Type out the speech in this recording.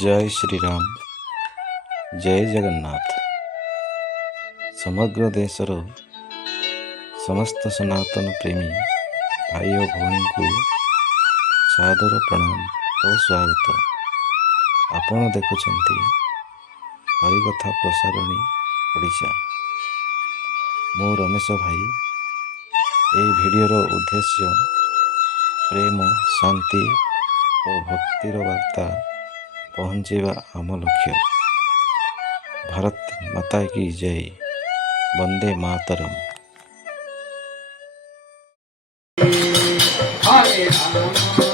जय श्री राम जय जगन्नाथ। समग्र देशर समस्त सनातन प्रेमी भाई और भौणी को सादर प्रणाम और स्वागत। आपण देखुछंती हरिकथा प्रसारणी ओडिशा। मो रमेश भाई। ए भिडियोर उद्देश्य प्रेम शांति और भक्तिर वार्ता पहुँचेवा आम लक्ष्य। भारत माता की जय। वंदे मातरम। हरे राम